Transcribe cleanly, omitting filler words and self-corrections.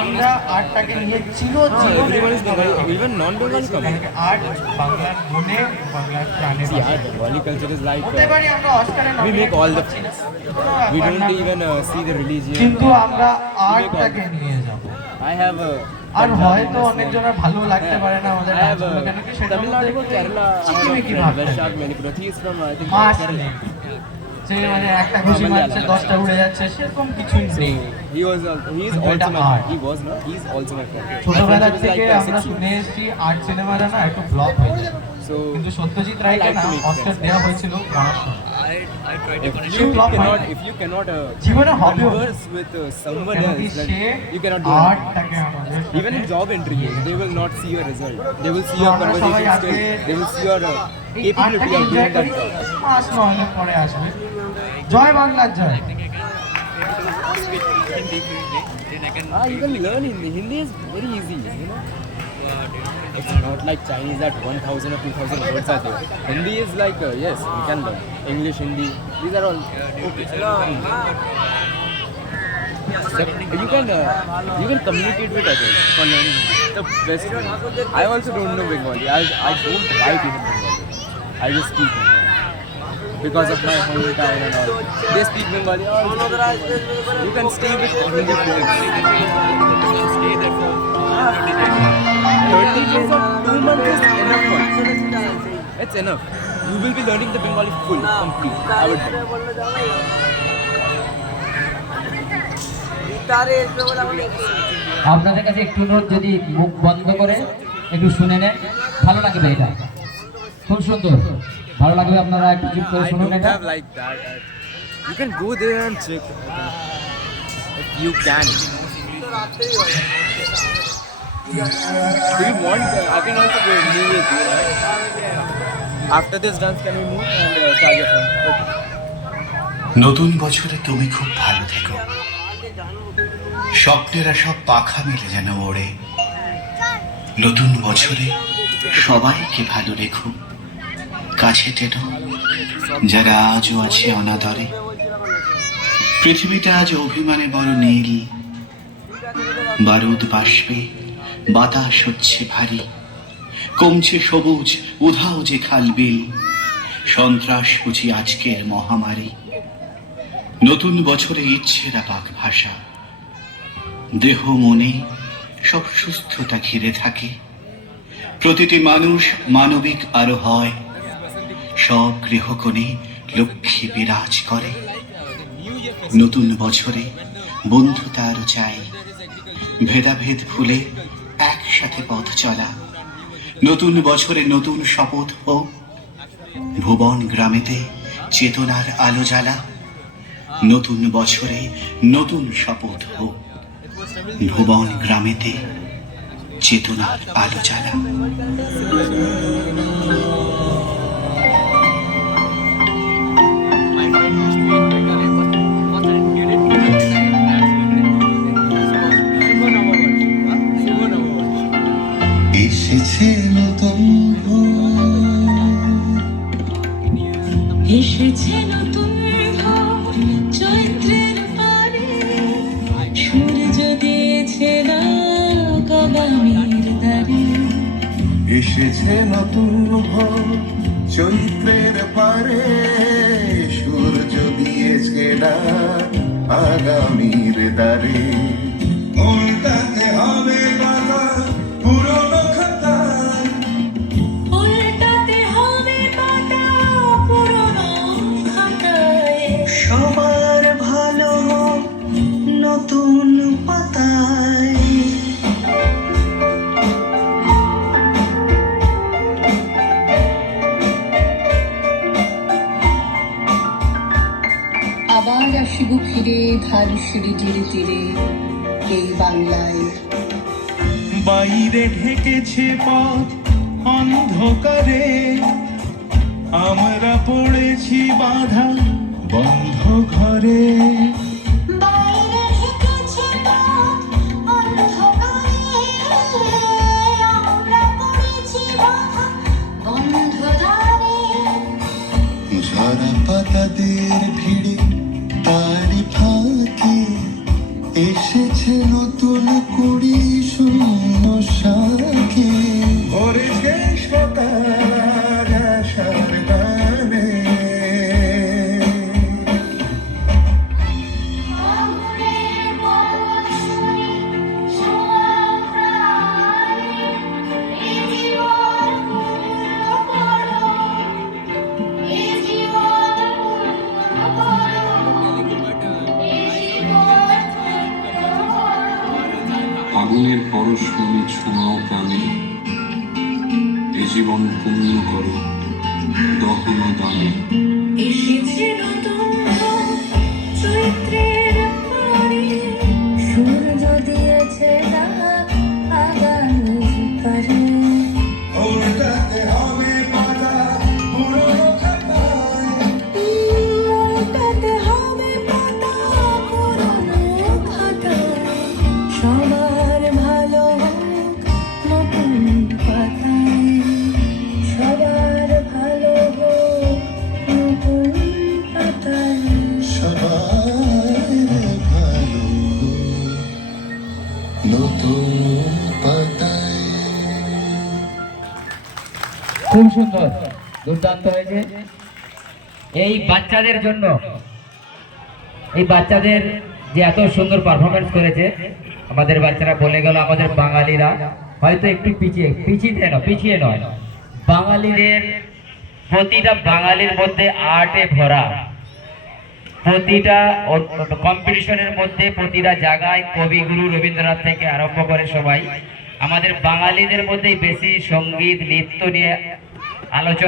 আমরা আর্টটাকে নিয়ে even non-Bengali come. Art বাংলার মনে বাংলার প্রাণে See, our Bengali culture is like হতে পারি আমরা অস্কারে we make all the কোনো we ব্যাপার don't না। even see the religion. কিন্তু আমরা আর্টটাকে নিয়ে যাব I have আর হয়তো অনেকজনের ভালো লাগতে পারে না আমাদের I have ডান্সগুলো, কেন কি সেটা Tamil Nadu, Kerala, I have a চিকিমিকি friend, ভাবতে Vaishak Manipura. He is from I think mass Kerala. নেই যে মানে একটা খুশি মারছে 10টা উড়ে যাচ্ছে সেরকম কিছুই নেই। He is কিন্তু also এটা my art. he was no he is also my friend. My ছোটবেলা friendship is থেকে like আমরা 6 শুনে years. এসেছি আর্ট সিনেমাটা না একটু ব্লক হয়ে যায়, So কিন্তু সত্যজিৎ I রায়কে like না to make অস্কার friends. দেওয়া হয়েছিল পড়াশোনা। if you cannot জীবনে হবেও converse with someone কেন else, কি then say you cannot do anything. আর্টটাকে আমাদের Even in job interviews, they will not see your result. They will see তো your আমরা সবাই conversation আজকে skills. They will see your এই capability আর্টটাকে of এনজয় doing করি, that job. মাস নয় পরে আসবে। জয় বাংলার জয়। You can learn Hindi. Hindi is very easy, you know. It's not like Chinese that 1,000 or 2,000 words are there. Hindi is like yes, you can learn English, Hindi. These are all okay. You can communicate with others for learning Hindi. The best way. I also don't know Bengali. I don't write in Bengali. I just speak Bengali. Because of my hometown and all. They speak Bengali. You can stay with Hindi friends. 30 days or 2 months is enough for you. It's enough. You will be learning the Bengali full, complete. I would think. আপনাদের কাছে একটু note, যদি মুখ বন্ধ করে একটু শুনে নেন ভালো লাগবে, এটা খুব সুন্দর ভালো লাগবে, আপনারা একটু চুপ করে I শুনুন don't এটা। have like that. You can go there and check. If you can. Do you want? I can also go move with you. Right? After this dance, can we move and charge your phone? Okay. নতুন বছরে তুমি খুব ভালো থেকো, স্বপ্নেরা সব পাখা মেলে যেন ওড়ে। নতুন বছরে সবাইকে ভালো রেখো, কাছে টেনো যারা আজও আছে অনাদরে। পৃথিবীটা আজ অভিমানে বড় নীল, বারুদ বাষ্পে বাতাস হচ্ছে ভারী, কমছে সবুজ উধাও যে খালবিল, সন্ত্রাস বুঝি আজকের মহামারী। নতুন বছরে ইচ্ছেরা পাক ভাষা, দেহ মনে সব সুস্থতা ঘিরে থাকে। প্রতিটি মানুষ মানবিক আরো হয়, সব গৃহকোণে লক্ষ্মী বিরাজ করে। নতুন বছরে বন্ধুতা আরো চাই, ভেদাভেদ ভুলে একসাথে পথ চলা। নতুন বছরে নতুন শপথ হোক, ভুবন গ্রামেতে চেতনার আলো জ্বালা। নতুন বছরে নতুন শপথ হোক, ভুবন গ্রামেতে চেতনার আলো জ্বালা। এসেছে নতুন এসেছে নতুন ভোর, চৈত্রের পারে সূর্য দিয়েছে আগামীর দ্বারে। এসেছে নতুন ভোর, চৈত্রের পারে সূর্য দিয়েছে ডাক আগামীর দ্বারে। উল্টাতে হবে পাতা পুরনো খাতা, উল্টাতে হবে পাতা পুরনো খাতায়। সবার ভালো হোক নতুন পাতায়। আবার আসিব ফিরে ধান সিঁড়িটির তীরে এই বাংলায়। বাইরে ঢেকেছে পথ অন্ধকারে, আমরা পড়েছি বাধা বন্ধ ঘরে। বাইরে ঢেকেছে পথ অন্ধকারে, আমরা পড়েছি বাধা বন্ধ দ্বারে। ঝরা পাতাদের ভিড়ে তারি ফাঁকে এসেছে নতুন ফাগুনের পরশমণি ছোঁয়াও প্রাণে, এ জীবন পূর্ণ করো দহন দানে। এসেছে নতুন চৈত্রের পরে, সূর্য দিয়েছে ডাক আগামী পারে। উল্টাতে হবে পাতা পুরনো খাতায়, উল্টাতে হবে পাতা পুরনো খাতায়। সবার ভালো হোক নতুন পাতায়, সবার ভালো হোক নতুন পাতায়। সবার ভালো নতুন পাতায়। খুব সুন্দর, দুর্দান্ত হয়েছে। এই বাচ্চাদের জন্য, এই বাচ্চাদের যে এত সুন্দর পারফরমেন্স করেছে, আমাদের বাচ্চারা বলে গেল আমাদের বাঙালিরা হয়তো একটু পিছিয়ে নয়, বাঙালিদের প্রতিটা বাঙালির মধ্যে আর্টে ভরা। প্রতিটা কম্পিটিশনের মধ্যে প্রতিটা জায়গায় কবিগুরু রবীন্দ্রনাথ থেকে আরম্ভ করে সবাই আমাদের বাঙালিদের মধ্যেই বেশি সঙ্গীত নৃত্য নিয়ে আলোচনা।